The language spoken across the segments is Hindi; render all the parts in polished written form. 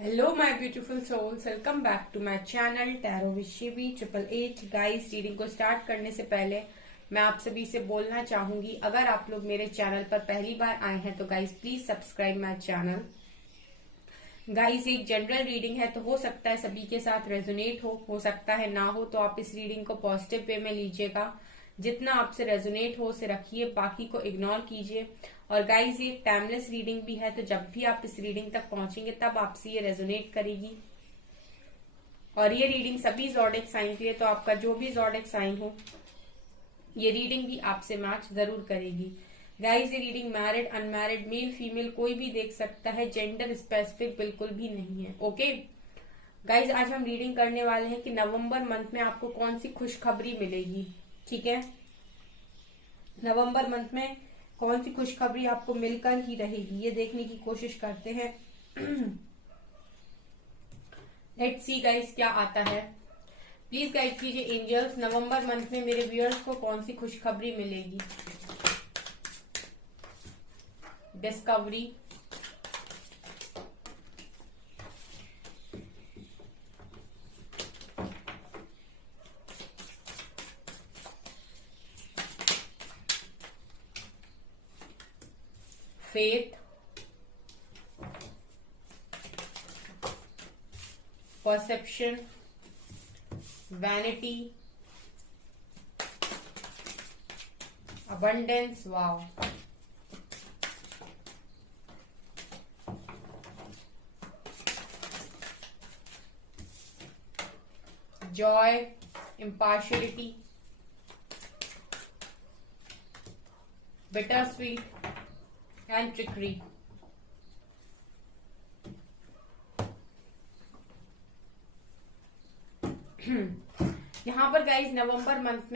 Hello my beautiful souls, welcome back to my channel Tarot with Shivi 888। Guys, reading को स्टार्ट करने से पहले मैं आप सभी से बोलना चाहूंगी, अगर आप लोग मेरे चैनल पर पहली बार आए हैं तो guys please subscribe my channel. Guys, एक जनरल रीडिंग है तो हो सकता है सभी के साथ रेजोनेट हो सकता है ना हो, तो आप इस रीडिंग को पॉजिटिव वे में लीजिएगा। जितना आपसे रेजोनेट हो उसे रखिए, बाकी को इग्नोर कीजिए। और गाइज, ये टाइमलेस रीडिंग भी है, तो जब भी आप इस रीडिंग तक पहुंचेंगे तब आपसे ये रेजोनेट करेगी। और ये रीडिंग सभी ज़ोडिएक साइन के लिए, तो आपका जो भी ज़ोडिएक साइन हो ये रीडिंग भी आपसे मैच जरूर करेगी। गाइज, ये reading married unmarried male female कोई भी देख सकता है, जेंडर स्पेसिफिक बिल्कुल भी नहीं है। ओके गाइज, आज हम रीडिंग करने वाले हैं कि नवंबर मंथ में आपको कौन सी खुशखबरी मिलेगी। ठीक है, नवंबर मंथ में कौन सी खुशखबरी आपको मिलकर ही रहेगी ये देखने की कोशिश करते हैं। लेट्स सी गाइस क्या आता है। प्लीज गाइड कीजिए एंजल्स, नवंबर मंथ में मेरे व्यूअर्स को कौन सी खुशखबरी मिलेगी। Discovery, faith, perception, vanity, abundance, wow, joy, impartiality, bittersweet and trickery। यहाँ पर गाइज नवंबर मंथ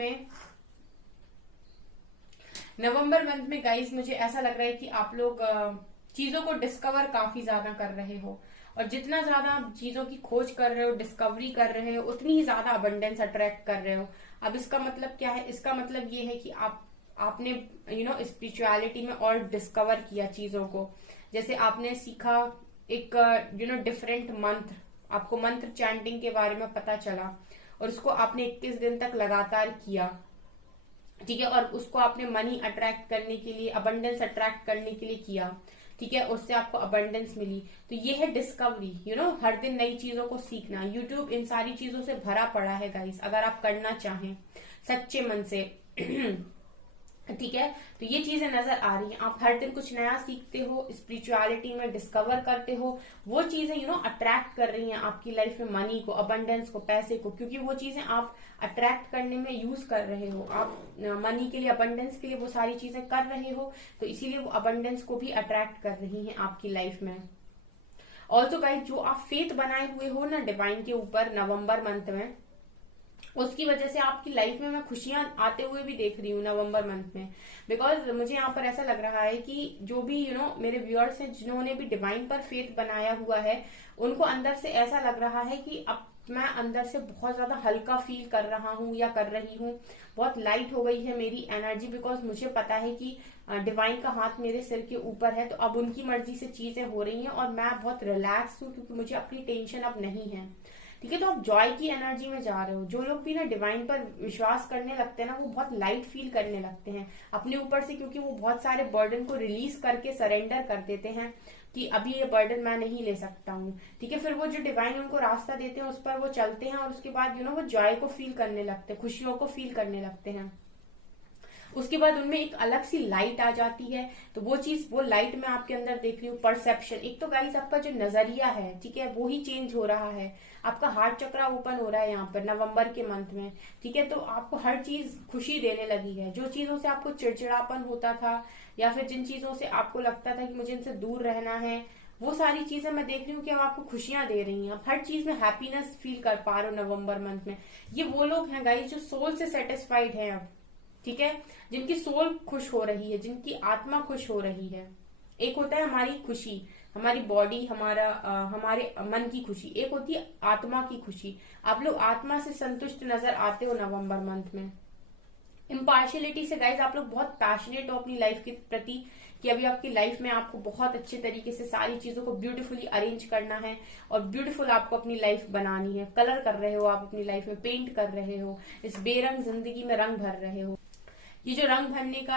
में गाइज मुझे ऐसा लग रहा है कि आप लोग चीजों को डिस्कवर काफी ज्यादा कर रहे हो, और जितना ज्यादा आप चीजों की खोज कर रहे हो, डिस्कवरी कर रहे हो, उतनी ही ज्यादा अबंडेंस अट्रैक्ट कर रहे हो। अब इसका मतलब क्या है? इसका मतलब ये है कि आपने स्पिरिचुअलिटी में और डिस्कवर किया चीजों को। जैसे आपने सीखा एक डिफरेंट मंत्र, आपको मंत्र चैंटिंग के बारे में पता चला और उसको आपने 21 दिन तक लगातार किया। ठीक है, और उसको आपने मनी अट्रैक्ट करने के लिए, अबंडेंस अट्रैक्ट करने के लिए किया। ठीक है, उससे आपको अबंडेंस मिली। तो ये है डिस्कवरी। हर दिन नई चीजों को सीखना। यूट्यूब इन सारी चीजों से भरा पड़ा है गाइस, अगर आप करना चाहें सच्चे मन से। ठीक है, तो ये चीजें नजर आ रही हैं। आप हर दिन कुछ नया सीखते हो, स्पिरिचुअलिटी में डिस्कवर करते हो, वो चीजें अट्रैक्ट कर रही हैं आपकी लाइफ में मनी को, अबंडेंस को, पैसे को, क्योंकि वो चीजें आप अट्रैक्ट करने में यूज कर रहे हो। आप मनी के लिए, अबंडेंस के लिए वो सारी चीजें कर रहे हो, तो इसीलिए वो अबंडेंस को भी अट्रैक्ट कर रही हैं आपकी लाइफ में। ऑल्सो गाइस, जो आप फेथ बनाए हुए हो ना डिवाइन के ऊपर नवंबर मंथ में, उसकी वजह से आपकी लाइफ में मैं खुशियां आते हुए भी देख रही हूँ नवंबर मंथ में। बिकॉज मुझे यहाँ पर ऐसा लग रहा है कि जो भी मेरे व्यूअर्स हैं जिन्होंने भी डिवाइन पर फेथ बनाया हुआ है, उनको अंदर से ऐसा लग रहा है कि अब मैं अंदर से बहुत ज्यादा हल्का फील कर रहा हूँ या कर रही हूँ। बहुत लाइट हो गई है मेरी एनर्जी, बिकॉज मुझे पता है कि डिवाइन का हाथ मेरे सिर के ऊपर है। तो अब उनकी मर्जी से चीजें हो रही हैं और मैं बहुत रिलैक्स हूँ, क्योंकि मुझे अपनी टेंशन अब नहीं है। ठीक है, तो आप जॉय की एनर्जी में जा रहे हो। जो लोग भी ना डिवाइन पर विश्वास करने लगते हैं ना, वो बहुत लाइट फील करने लगते हैं अपने ऊपर से, क्योंकि वो बहुत सारे बर्डन को रिलीज करके सरेंडर कर देते हैं कि अभी ये बर्डन मैं नहीं ले सकता हूँ। ठीक है, फिर वो जो डिवाइन उनको रास्ता देते हैं उस पर वो चलते हैं, और उसके बाद वो जॉय को फील करने लगते हैं, खुशियों को फील करने लगते हैं। उसके बाद उनमें एक अलग सी लाइट आ जाती है। तो वो लाइट मैं आपके अंदर देख रही हूँ। परसेप्शन, एक तो गाइस आपका जो नजरिया है, ठीक है, वो ही चेंज हो रहा है। आपका हार्ट चक्रा ओपन हो रहा है यहाँ पर नवंबर के मंथ में। ठीक है, तो आपको हर चीज खुशी देने लगी है। जो चीजों से आपको चिड़चिड़ापन होता था, या फिर जिन चीजों से आपको लगता था कि मुझे इनसे दूर रहना है, वो सारी चीजें मैं देख रही हूँ कि अब आपको खुशियां दे रही हैं। आप हर चीज में हैप्पीनेस फील कर पा रहे हो नवंबर मंथ में। ये वो लोग हैं गाइस जो सोल से सेटिस्फाइड है अब। ठीक है, जिनकी सोल खुश हो रही है, जिनकी आत्मा खुश हो रही है। एक होता है हमारी खुशी, हमारी बॉडी, हमारे मन की खुशी। एक होती है आत्मा की खुशी। आप लोग आत्मा से संतुष्ट नजर आते हो नवंबर मंथ में। इम्पार्शियलिटी से गाइज आप लोग बहुत पैशनेट हो अपनी लाइफ के प्रति, कि अभी आपकी लाइफ में आपको बहुत अच्छे तरीके से सारी चीजों को ब्यूटीफुली अरेंज करना है और ब्यूटीफुल आपको अपनी लाइफ बनानी है। कलर कर रहे हो आप अपनी लाइफ में, पेंट कर रहे हो, इस बेरंग जिंदगी में रंग भर रहे हो। ये जो रंग भरने का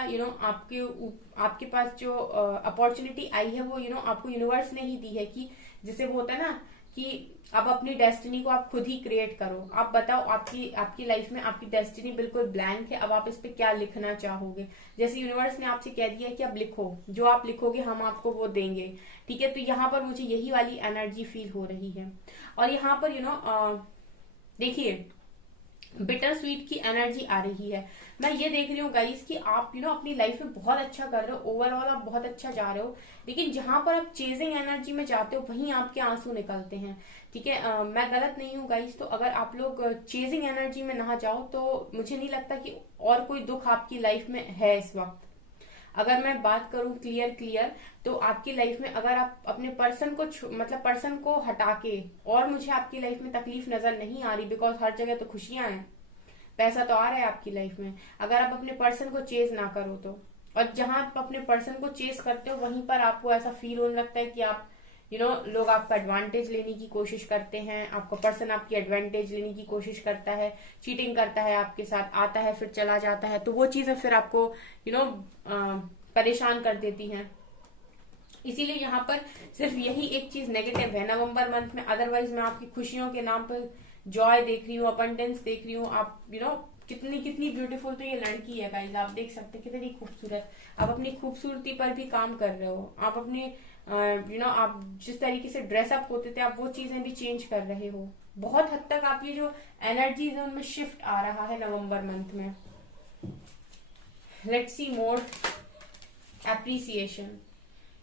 आपके पास जो अपॉर्चुनिटी आई है वो आपको यूनिवर्स ने ही दी है, कि जैसे वो होता है ना कि अब अपनी डेस्टिनी को आप खुद ही क्रिएट करो। आप बताओ, आपकी लाइफ में आपकी डेस्टिनी बिल्कुल ब्लैंक है, अब आप इस पे क्या लिखना चाहोगे। जैसे यूनिवर्स ने आपसे कह दिया है कि अब लिखो, जो आप लिखोगे हम आपको वो देंगे। ठीक है, तो यहाँ पर मुझे यही वाली एनर्जी फील हो रही है। और यहाँ पर देखिए बिटर स्वीट की एनर्जी आ रही है। मैं ये देख रही हूँ गाइस कि आप अपनी लाइफ में बहुत अच्छा कर रहे हो, ओवरऑल आप बहुत अच्छा जा रहे हो, लेकिन जहां पर आप चेजिंग एनर्जी में जाते हो वहीं आपके आंसू निकलते हैं। ठीक है, मैं गलत नहीं हूँ गाइस, तो अगर आप लोग चेजिंग एनर्जी में ना जाओ तो मुझे नहीं लगता कि और कोई दुख आपकी लाइफ में है इस वक्त। अगर मैं बात करूं क्लियर तो आपकी लाइफ में अगर आप अपने पर्सन को हटा के और मुझे आपकी लाइफ में तकलीफ नजर नहीं आ रही, बिकॉज हर जगह तो खुशियां हैं, पैसा तो आ रहा है आपकी लाइफ में। अगर आप अपने पर्सन को चेज ना करो तो, और जहां आप अपने पर्सन को चेज करते हो वहीं पर आपको ऐसा फील होने लगता है कि आप लोग आपका एडवांटेज लेने की कोशिश करते हैं, आपका पर्सन आपकी एडवांटेज लेने की कोशिश करता है, चीटिंग करता है आपके साथ, आता है फिर चला जाता है, तो वो चीजें फिर आपको परेशान कर देती हैं। इसीलिए यहाँ पर सिर्फ यही एक चीज नेगेटिव है नवंबर मंथ में। अदरवाइज मैं आपकी खुशियों के नाम पर जॉय देख रही हूँ, अबंडेंस देख रही हूँ। आप कितनी ब्यूटीफुल तो ये लड़की है गाइस, आप देख सकते हैं कितनी खूबसूरत। आप अपनी खूबसूरती पर भी काम कर रहे हो, आप अपनी आप जिस तरीके से ड्रेसअप होते थे आप वो चीजें भी चेंज कर रहे हो। बहुत हद तक आप ये जो एनर्जी है उनमें शिफ्ट आ रहा है नवंबर मंथ में। Let's see more appreciation.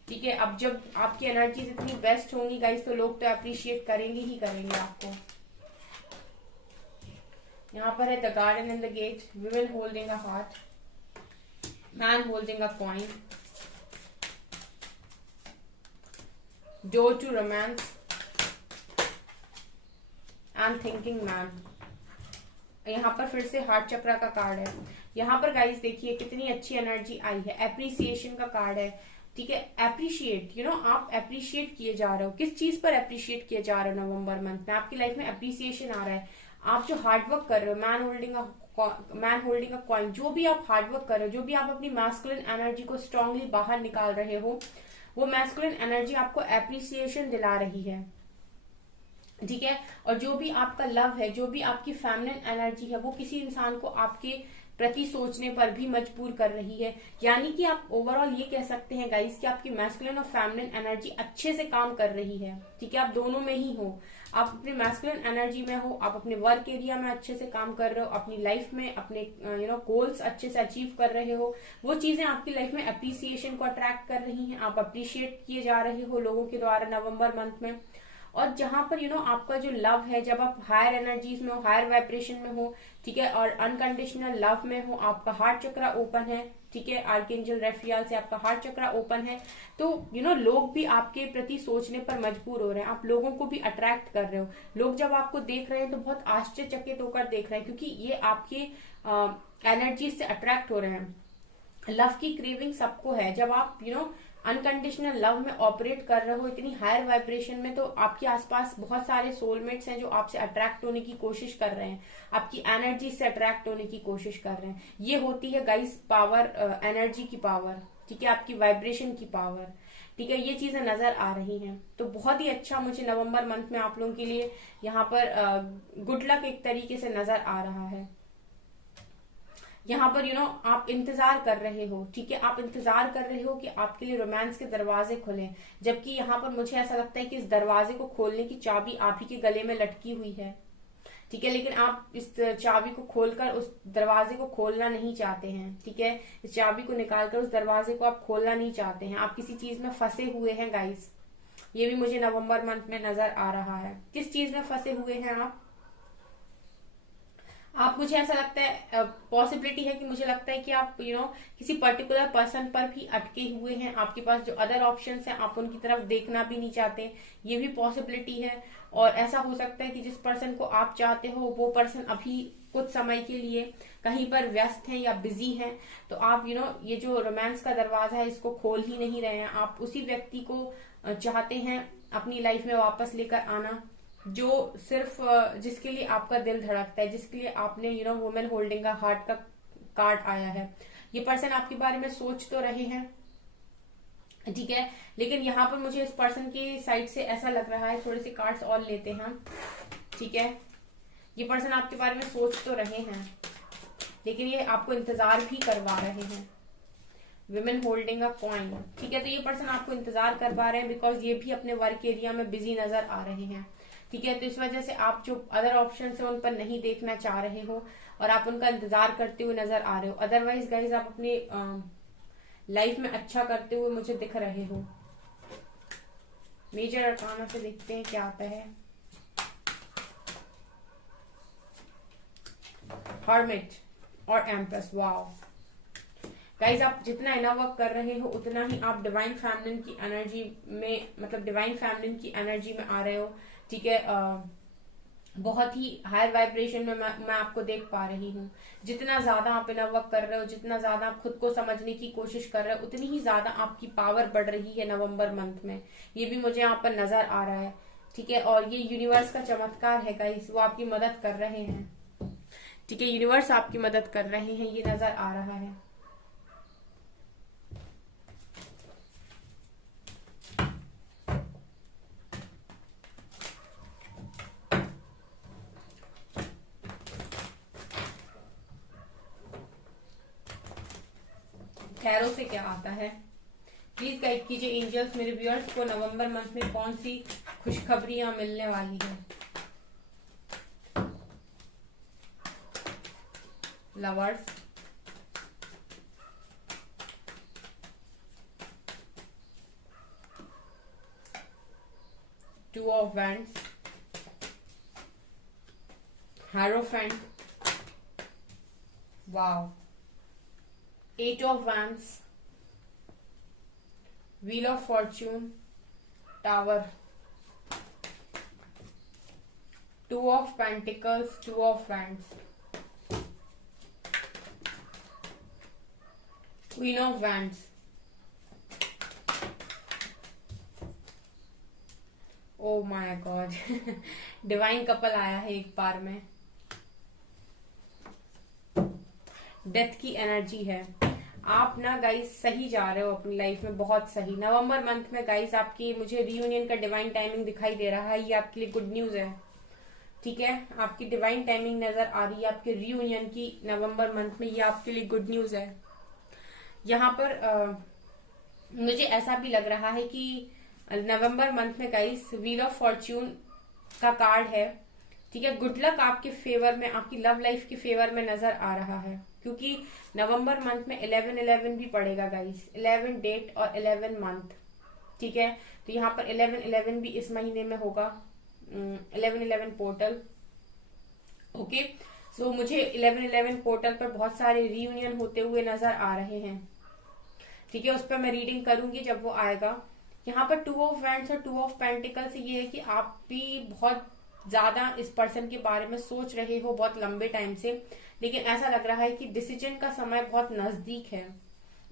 ठीक है, अब जब आपकी एनर्जीज इतनी बेस्ट होंगी गाइस तो लोग तो अप्रिशिएट करेंगे ही करेंगे आपको। यहाँ पर है the garden in the gate, women holding a heart, man holding a coin, door to romance and thinking man. यहाँ पर फिर से हार्ट चक्रा का कार्ड है। यहाँ पर गाइस देखिए कितनी अच्छी एनर्जी आई है, एप्रिसिएशन का कार्ड है। ठीक है, एप्रिशिएट आप एप्रिशिएट किए जा रहे हो। किस चीज पर एप्रिशिएट किए जा रहे हो नवंबर मंथ में? आपकी लाइफ में एप्रिसिएशन आ रहा है। आप जो हार्डवर्क कर रहे हो, मैन होल्डिंग अ कॉइन, जो भी आप हार्डवर्क कर रहे हो, जो भी आप अपनी मैस्कुलिन एनर्जी को स्ट्रांगली बाहर निकाल रहे हो, वो मैस्कुलिन एनर्जी आपको एप्रिसिएशन दिला रही है। ठीक है, और जो भी आपका लव है, जो भी आपकी फेमिनिन एनर्जी है, वो किसी इंसान को आपके प्रति सोचने पर भी मजबूर कर रही है। यानी कि आप ओवरऑल ये कह सकते हैं गाइस कि आपकी मैस्कुलिन और फेमिनिन एनर्जी अच्छे से काम कर रही है। ठीक है, आप दोनों में ही हो, आप अपनी मैस्कुलिन एनर्जी में हो, आप अपने वर्क एरिया में अच्छे से काम कर रहे हो, अपनी लाइफ में अपने गोल्स अच्छे से अचीव कर रहे हो। वो चीजें आपकी लाइफ में अप्रिसिएशन को अट्रैक्ट कर रही हैं, आप अप्रिशिएट किए जा रहे हो लोगों के द्वारा नवंबर मंथ में। और जहां पर आपका जो लव है, जब आप हायर एनर्जीज में हो, हायर वाइब्रेशन में हो, ठीक है, और अनकंडीशनल लव में हो, आपका हार्ट चक्रा ओपन है। ठीक है, आर्कएंजल रेफियाल से आपका हार्ट चक्रा ओपन है, तो लोग भी आपके प्रति सोचने पर मजबूर हो रहे हैं, आप लोगों को भी अट्रैक्ट कर रहे हो। लोग जब आपको देख रहे हैं तो बहुत आश्चर्यचकित होकर देख रहे हैं, क्योंकि ये आपके एनर्जी से अट्रैक्ट हो रहे हैं। लव की क्रेविंग सबको है। जब आप अनकंडीशनल लव में ऑपरेट कर रहे हो इतनी हायर वाइब्रेशन में, तो आपके आसपास बहुत सारे सोलमेट्स हैं जो आपसे अट्रैक्ट होने की कोशिश कर रहे हैं, आपकी एनर्जी से अट्रैक्ट होने की कोशिश कर रहे हैं। ये होती है गाइस पावर, एनर्जी की पावर। ठीक है, आपकी वाइब्रेशन की पावर। ठीक है, ये चीजें नजर आ रही हैं, तो बहुत ही अच्छा मुझे नवंबर मंथ में आप लोगों के लिए यहाँ पर गुड लक एक तरीके से नजर आ रहा है। यहाँ पर आप इंतजार कर रहे हो। ठीक है, आप इंतजार कर रहे हो कि आपके लिए रोमांस के दरवाजे खुलें, जबकि यहाँ पर मुझे ऐसा लगता है कि इस दरवाजे को खोलने की चाबी आप ही के गले में लटकी हुई है। ठीक है, लेकिन आप इस चाबी को खोलकर उस दरवाजे को खोलना नहीं चाहते हैं। ठीक है, इस चाबी को निकालकर उस दरवाजे को आप खोलना नहीं चाहते हैं, आप किसी चीज में फंसे हुए हैं गाइस। ये भी मुझे नवंबर मंथ में नजर आ रहा है। किस चीज में फंसे हुए हैं आप मुझे ऐसा लगता है, पॉसिबिलिटी है कि मुझे लगता है कि आप किसी पर्टिकुलर पर्सन पर भी अटके हुए हैं। आपके पास जो अदर ऑप्शंस हैं आप उनकी तरफ देखना भी नहीं चाहते, ये भी पॉसिबिलिटी है। और ऐसा हो सकता है कि जिस पर्सन को आप चाहते हो वो पर्सन अभी कुछ समय के लिए कहीं पर व्यस्त हैं या बिजी हैं, तो आप ये जो रोमांस का दरवाजा है इसको खोल ही नहीं रहे हैं। आप उसी व्यक्ति को चाहते हैं अपनी लाइफ में वापस लेकर आना, जो सिर्फ जिसके लिए आपका दिल धड़कता है, जिसके लिए आपने वुमेन होल्डिंग का हार्ट का कार्ड आया है। ये पर्सन आपके बारे में सोच तो रहे हैं, ठीक है, लेकिन यहाँ पर मुझे इस पर्सन की साइड से ऐसा लग रहा है, थोड़े से कार्ड्स और लेते हैं हम, ठीक है। ये पर्सन आपके बारे में सोच तो रहे हैं, लेकिन ये आपको इंतजार भी करवा रहे हैं। विमेन होल्डिंग अ कॉइन, ठीक है, तो ये पर्सन आपको इंतजार करवा रहे हैं बिकॉज ये भी अपने वर्क एरिया में बिजी नजर आ रहे हैं, ठीक है। तो इस वजह से आप जो अदर ऑप्शन है उन पर नहीं देखना चाह रहे हो और आप उनका इंतजार करते हुए नजर आ रहे हो। अदरवाइज गाइज आप अपनी लाइफ में अच्छा करते हुए मुझे दिख रहे हो। मेजर अरकाना से देखते हैं क्या आता है। हर्मिट और एम्प्रेस, वाओ गाइज, आप जितना इनर वर्क कर रहे हो उतना ही आप डिवाइन फेमिनिन की एनर्जी में, मतलब डिवाइन फेमिनिन की एनर्जी में आ रहे हो, ठीक है। बहुत ही हायर वाइब्रेशन में मैं आपको देख पा रही हूँ। जितना ज्यादा आप इनर वर्क कर रहे हो, जितना ज्यादा आप खुद को समझने की कोशिश कर रहे हो, उतनी ही ज्यादा आपकी पावर बढ़ रही है नवंबर मंथ में। ये भी मुझे यहाँ पर नजर आ रहा है, ठीक है। और ये यूनिवर्स का चमत्कार है गाइस, वो आपकी मदद कर रहे हैं, ठीक है। यूनिवर्स आपकी मदद कर रहे हैं, ये नजर आ रहा है। टैरो से क्या आता है, प्लीज गाइड कीजिए एंजल्स, मेरे व्यूअर्स को नवंबर मंथ में कौन सी खुशखबरियां मिलने वाली है। Lovers, two of wands, hierophant, wow, eight of wands, wheel of fortune, tower, two of pentacles, two of wands, queen of wands, oh my god, divine couple आया है एक बार में। डेथ की एनर्जी है। आप ना गाइस सही जा रहे हो अपनी लाइफ में, बहुत सही। नवंबर मंथ में गाइस आपकी मुझे रियूनियन का डिवाइन टाइमिंग दिखाई दे रहा है, ये आपके लिए गुड न्यूज है, ठीक है। आपकी डिवाइन टाइमिंग नजर आ रही है आपके रियूनियन की नवंबर मंथ में, ये आपके लिए गुड न्यूज है। यहाँ पर मुझे ऐसा भी लग रहा है कि नवंबर मंथ में गाइस व्हील ऑफ फॉर्च्यून का कार्ड है, ठीक है। गुड लक आपके फेवर में, आपकी लव लाइफ के फेवर में नजर आ रहा है, क्योंकि नवंबर मंथ में 11-11 भी पड़ेगा गाइस, 11 डेट और 11 मंथ, ठीक है। तो यहाँ पर 11-11 भी इस महीने में होगा, 11-11 पोर्टल, ओके। सो मुझे 11-11 पोर्टल पर बहुत सारे रियूनियन होते हुए नजर आ रहे हैं, ठीक है। उस पर मैं रीडिंग करूंगी जब वो आएगा। यहाँ पर टू ऑफ वैंड्स और टू ऑफ पेंटिकल से ये है कि आप भी बहुत ज्यादा इस पर्सन के बारे में सोच रहे हो बहुत लंबे टाइम से, लेकिन ऐसा लग रहा है कि डिसीजन का समय बहुत नजदीक है।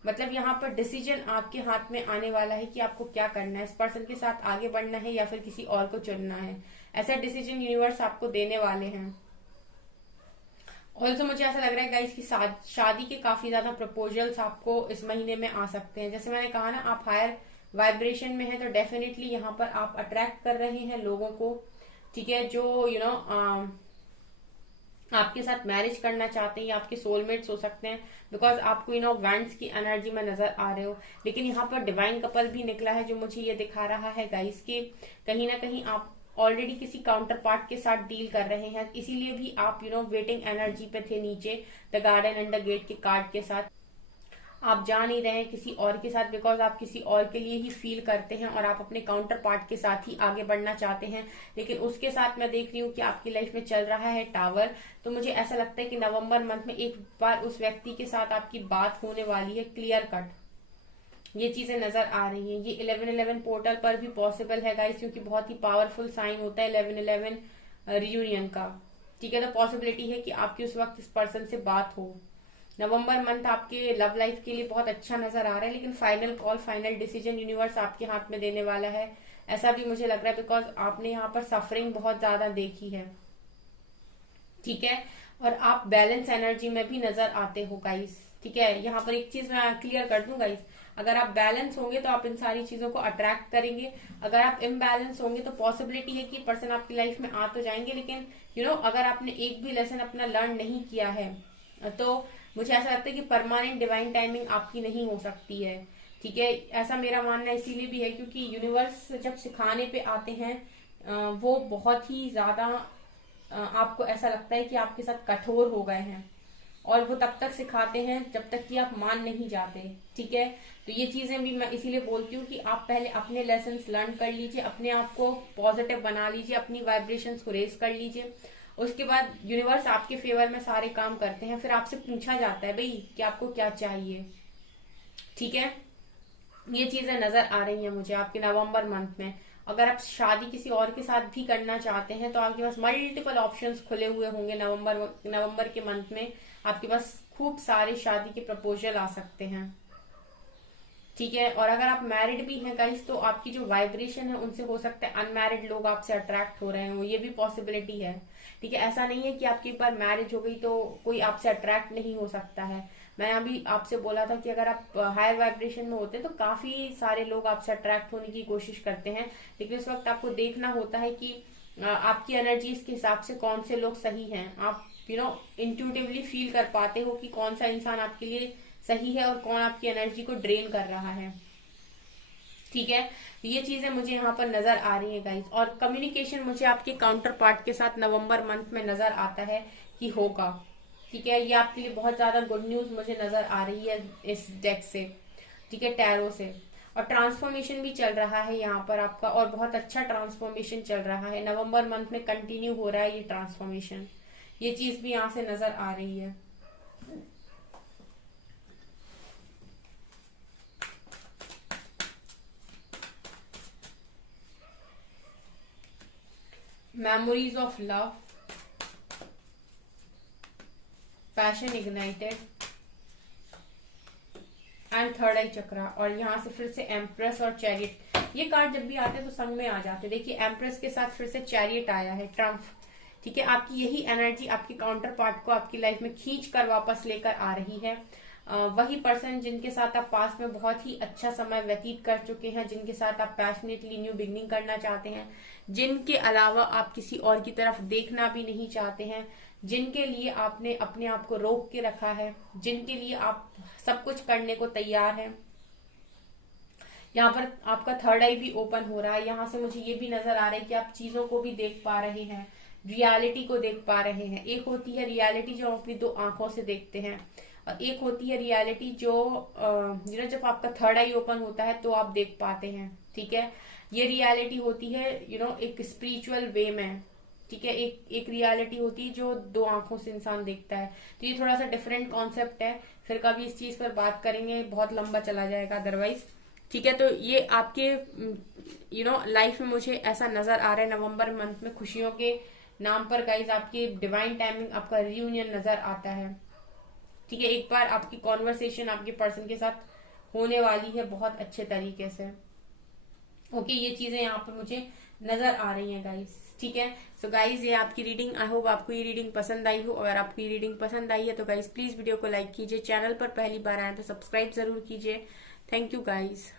मतलब यहाँ पर डिसीजन आपके हाथ में आने वाला है कि आपको क्या करना है, इस पर्सन के साथ आगे बढ़ना है या फिर किसी और को चुनना है। ऐसा डिसीजन यूनिवर्स आपको देने वाले हैं। ऑल्सो मुझे ऐसा लग रहा है गाइस कि शादी के काफी ज्यादा प्रपोजल्स आपको इस महीने में आ सकते हैं। जैसे मैंने कहा ना, आप हायर वाइब्रेशन में है तो डेफिनेटली यहाँ पर आप अट्रैक्ट कर रहे हैं लोगों को, ठीक है, जो आपके साथ मैरिज करना चाहते हैं या आपके सोलमेट्स हो सकते हैं, बिकॉज आप क्वीन ऑफ वैंड्स की एनर्जी में नजर आ रहे हो। लेकिन यहाँ पर डिवाइन कपल भी निकला है, जो मुझे ये दिखा रहा है गाइस कि कहीं ना कहीं आप ऑलरेडी किसी काउंटर पार्ट के साथ डील कर रहे हैं, इसीलिए भी आप वेटिंग एनर्जी पे थे नीचे, the garden and the gate के कार्ड के साथ। आप जा नहीं रहे हैं किसी और के साथ, बिकॉज आप किसी और के लिए ही फील करते हैं और आप अपने काउंटर पार्ट के साथ ही आगे बढ़ना चाहते हैं। लेकिन उसके साथ मैं देख रही हूँ कि आपकी लाइफ में चल रहा है टावर। तो मुझे ऐसा लगता है कि नवंबर मंथ में एक बार उस व्यक्ति के साथ आपकी बात होने वाली है, क्लियर कट, ये चीजें नजर आ रही हैं। ये 11-11 पोर्टल पर भी पॉसिबल है गाइस, क्योंकि बहुत ही पावरफुल साइन होता है 11-11 रियूनियन का, ठीक है। तो पॉसिबिलिटी है कि आपकी उस वक्त इस पर्सन से बात हो। नवंबर मंथ आपके लव लाइफ के लिए बहुत अच्छा नजर आ रहा है, लेकिन final call, final decision universe आपके हाथ में देने वाला है, ऐसा भी मुझे लग रहा है, बिकॉज आपने यहाँ पर सफरिंग बहुत ज्यादा देखी है। ठीक है। और आप बैलेंस एनर्जी में भी नजर आते हो गाइस। ठीक है। यहाँ पर एक चीज मैं क्लियर कर दूं गाइस, अगर आप बैलेंस होंगे तो आप इन सारी चीजों को अट्रैक्ट करेंगे। अगर आप इम्बैलेंस होंगे तो पॉसिबिलिटी है कि पर्सन आपकी लाइफ में आ तो जाएंगे, लेकिन अगर आपने एक भी लेसन अपना लर्न नहीं किया है तो मुझे ऐसा लगता है कि परमानेंट डिवाइन टाइमिंग आपकी नहीं हो सकती है। ठीक है। ऐसा मेरा मानना इसीलिए भी है क्योंकि यूनिवर्स जब सिखाने पे आते हैं वो बहुत ही ज्यादा आपको ऐसा लगता है कि आपके साथ कठोर हो गए हैं, और वो तब तक सिखाते हैं जब तक कि आप मान नहीं जाते। ठीक है। तो ये चीजें भी मैं इसीलिए बोलती हूँ कि आप पहले अपने लेसन लर्न कर लीजिए, अपने आप को पॉजिटिव बना लीजिए, अपनी वाइब्रेशंस को रेज कर लीजिए। उसके बाद यूनिवर्स आपके फेवर में सारे काम करते हैं। फिर आपसे पूछा जाता है भाई कि आपको क्या चाहिए। ठीक है। ये चीजें नजर आ रही हैं मुझे आपके नवंबर मंथ में। अगर आप शादी किसी और के साथ भी करना चाहते हैं तो आपके पास मल्टीपल ऑप्शंस खुले हुए होंगे नवंबर के मंथ में। आपके पास खूब सारे शादी के प्रपोजल आ सकते हैं। ठीक है। और अगर आप मैरिड भी हैं गाइस तो आपकी जो वाइब्रेशन है उनसे हो सकता है अनमैरिड लोग आपसे अट्रैक्ट हो रहे हो, ये भी पॉसिबिलिटी है। ठीक है। ऐसा नहीं है कि आपकी एक बार मैरिज हो गई तो कोई आपसे अट्रैक्ट नहीं हो सकता है। मैंने अभी आपसे बोला था कि अगर आप हायर वाइब्रेशन में होते हैं तो काफी सारे लोग आपसे अट्रैक्ट होने की कोशिश करते हैं, लेकिन इस वक्त आपको देखना होता है कि आपकी एनर्जी के हिसाब से कौन से लोग सही हैं। आप इंट्यूटिवली फील कर पाते हो कि कौन सा इंसान आपके लिए सही है और कौन आपकी एनर्जी को ड्रेन कर रहा है। ठीक है। तो ये चीजें मुझे यहाँ पर नजर आ रही है गाइस। और कम्युनिकेशन मुझे आपके काउंटर पार्ट के साथ नवंबर मंथ में नजर आता है कि होगा। ठीक है। ये आपके लिए बहुत ज्यादा गुड न्यूज मुझे नजर आ रही है इस डेक से। ठीक है। टैरो से। और ट्रांसफॉर्मेशन भी चल रहा है यहाँ पर आपका, और बहुत अच्छा ट्रांसफॉर्मेशन चल रहा है नवंबर मंथ में, कंटिन्यू हो रहा है ये ट्रांसफॉर्मेशन। ये चीज भी यहाँ से नजर आ रही है। Memories of love, passion ignited and third eye chakra. और यहाँ से फिर से एम्प्रेस और चैरियट, ये कार्ड जब भी आते हैं तो संग में आ जाते हैं। देखिए एम्प्रेस के साथ फिर से चैरियट आया है, ट्रम्प। ठीक है। आपकी यही एनर्जी आपके काउंटर पार्ट को आपकी लाइफ में खींच कर वापस लेकर आ रही है। वही पर्सन जिनके साथ आप पास्ट में बहुत ही अच्छा समय व्यतीत कर चुके हैं, जिनके साथ आप पैशनेटली न्यू बिगनिंग करना चाहते हैं, जिनके अलावा आप किसी और की तरफ देखना भी नहीं चाहते हैं, जिनके लिए आपने अपने आप को रोक के रखा है, जिनके लिए आप सब कुछ करने को तैयार हैं। यहाँ पर आपका थर्ड आई भी ओपन हो रहा है। यहाँ से मुझे ये भी नजर आ रहा है कि आप चीजों को भी देख पा रहे हैं, रियलिटी को देख पा रहे हैं। एक होती है रियलिटी जो अपनी दो आंखों से देखते हैं, और एक होती है रियलिटी जो जब आपका थर्ड आई ओपन होता है तो आप देख पाते हैं। ठीक है। ये रियलिटी होती है एक स्पिरिचुअल वे में। ठीक है। एक रियलिटी होती है जो दो आंखों से इंसान देखता है। तो ये थोड़ा सा डिफरेंट कॉन्सेप्ट है, फिर कभी इस चीज पर बात करेंगे, बहुत लंबा चला जाएगा अदरवाइज। ठीक है। तो ये आपके लाइफ में मुझे ऐसा नजर आ रहा है नवंबर मंथ में खुशियों के नाम पर गाइज आपकी डिवाइन टाइमिंग, आपका रियूनियन नजर आता है। ठीक है। एक बार आपकी कॉन्वर्सेशन आपके पर्सन के साथ होने वाली है बहुत अच्छे तरीके से। ओके। ये चीजें यहाँ पर मुझे नजर आ रही हैं गाइज। ठीक है। सो गाइज ये आपकी रीडिंग, आई होप आपको ये रीडिंग पसंद आई हो। अगर आपको ये रीडिंग पसंद आई है तो गाइज प्लीज वीडियो को लाइक कीजिए, चैनल पर पहली बार आए तो सब्सक्राइब जरूर कीजिए। Thank you guys.